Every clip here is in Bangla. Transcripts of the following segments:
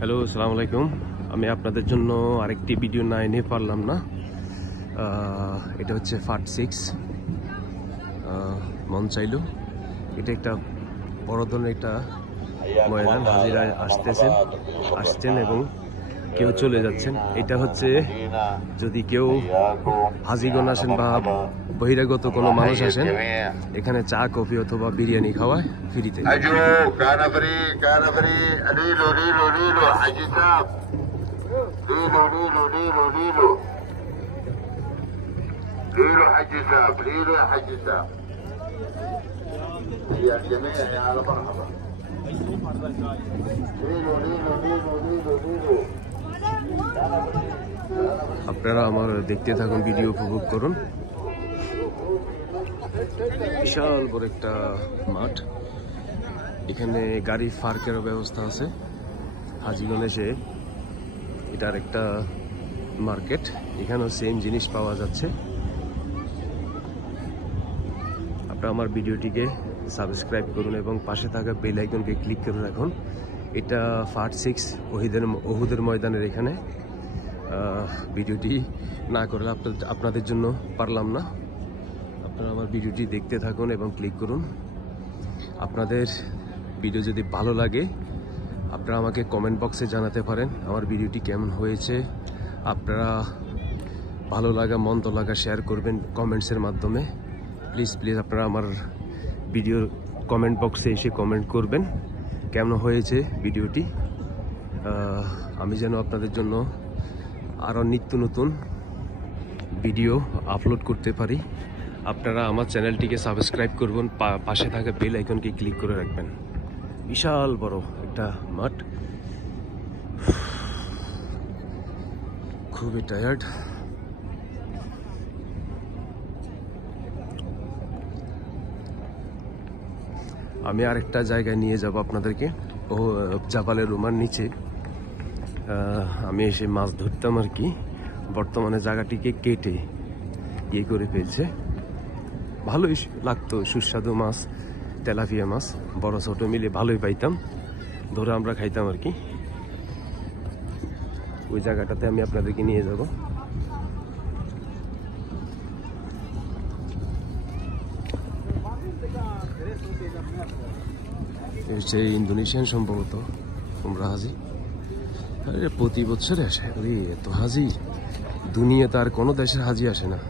হ্যালো, আসসালামু আলাইকুম। আমি আপনাদের জন্য আরেকটি ভিডিও না এনে পারলাম না। এটা হচ্ছে ফাট 6 মন চাইলো। এটা একটা বড় ধরনের একটা ময়দান। হাজিরা আসছেন এবং কেউ চলে যাচ্ছেন। এটা হচ্ছে যদি কেউ হাজিগণ আসেন বা বহিরাগত কোনো মানুষ আসেন, এখানে চা কফি অথবা বিরিয়ানি খাওয়ায় ফ্রিতে। আপনারা আমার দেখতে থাকুন, ভিডিও উপভোগ করুন। বিশাল বড় একটা মাঠ, এখানে গাড়ি পার্কেরও ব্যবস্থা আছে। হাজিগণ এসে এটার একটা মার্কেট, এখানেও সেম জিনিস পাওয়া যাচ্ছে। আপনারা আমার ভিডিওটিকে সাবস্ক্রাইব করুন এবং পাশে থাকা বেল আইকনকে ক্লিক করে রাখুন। এটা ফাট 6 ওহুদের ময়দানের এখানে। ভিডিওটি না করলে আপনাদের জন্য পারলাম না। আপনারা আমার ভিডিওটি দেখতে থাকুন এবং ক্লিক করুন। আপনাদের ভিডিও যদি ভালো লাগে আপনারা আমাকে কমেন্ট বক্সে জানাতে পারেন আমার ভিডিওটি কেমন হয়েছে। আপনারা ভালো লাগা মন্দ লাগা শেয়ার করবেন কমেন্টসের মাধ্যমে। প্লিজ আপনারা আমার ভিডিওর কমেন্ট বক্সে এসে কমেন্ট করবেন কেমন হয়েছে ভিডিওটি। আমি যেন আপনাদের জন্য আরও নিত্য নতুন ভিডিও আপলোড করতে পারি। আপনারা আমার চ্যানেলটিকে সাবস্ক্রাইব করবেন, পাশে থাকা বেল আইকনকে ক্লিক করে রাখবেন। বিশাল বড় একটা মাঠ, খুবই টায়ার্ড। আমি আরেকটা জায়গায় নিয়ে যাব আপনাদেরকে, জাবালের রুমার নিচে। আমি এসে মাছ ধরতাম আর কি। বর্তমানে জায়গাটিকে কেটে ইয়ে করে ফেলছে। ভালোই লাগতো, সুস্বাদু মাছ, তেলাপিয়া মাছ বড় ছোট মিলে ভালোই পাইতাম, ধরে আমরা খাইতাম আর কি। ওই জায়গাটাতে আমি আপনাদেরকে নিয়ে যাব। হচ্ছে ইন্দোনেশিয়ান সম্ভবত উমরা হাজি। প্রতি বছরে আসে এত হাজি, দুনিয়াতে আর কোনো দেশের হাজি আসে না।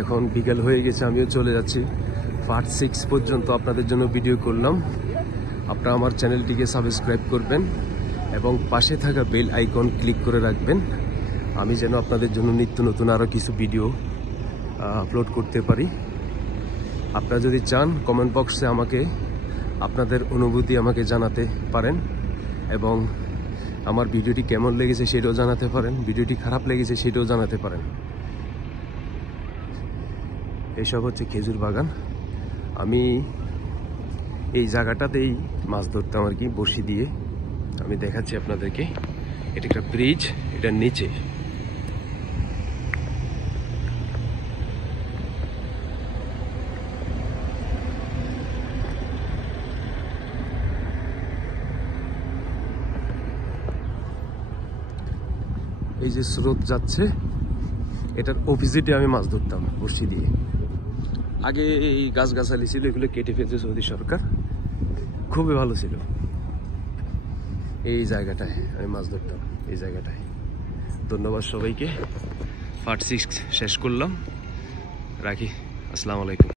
এখন বিকেল হয়ে গেছে, আমিও চলে যাচ্ছি। ফাট 6 পর্যন্ত আপনাদের জন্য ভিডিও করলাম। আপনারা আমার চ্যানেলটিকে সাবস্ক্রাইব করবেন এবং পাশে থাকা বেল আইকন ক্লিক করে রাখবেন, আমি যেন আপনাদের জন্য নিত্য নতুন আরও কিছু ভিডিও আপলোড করতে পারি। আপনারা যদি চান কমেন্ট বক্সে আমাকে আপনাদের অনুভূতি আমাকে জানাতে পারেন এবং আমার ভিডিওটি কেমন লেগেছে সেটাও জানাতে পারেন, ভিডিওটি খারাপ লেগেছে সেটাও জানাতে পারেন। এইসব হচ্ছে খেজুর বাগান। আমি এই জায়গাটাতেই মাছ ধরতাম আর কি, বড়শি দিয়ে। আমি দেখাচ্ছি আপনাদেরকে, এটা একটা ব্রিজ, এটার নিচে এই যে স্রোত যাচ্ছে, এটার অপোজিটে আমি মাছ ধরতাম বড়শি দিয়ে। আগে এই গাছগাছালি ছিল, এগুলো কেটে ফেলছে সৌদি সরকার, খুবই ভালো ছিল। এই জায়গাটায় আমি মাছ ধরতাম, এই জায়গাটায়। ধন্যবাদ সবাইকে। পার্ট 6 শেষ করলাম, রাখি। আসসালামু আলাইকুম।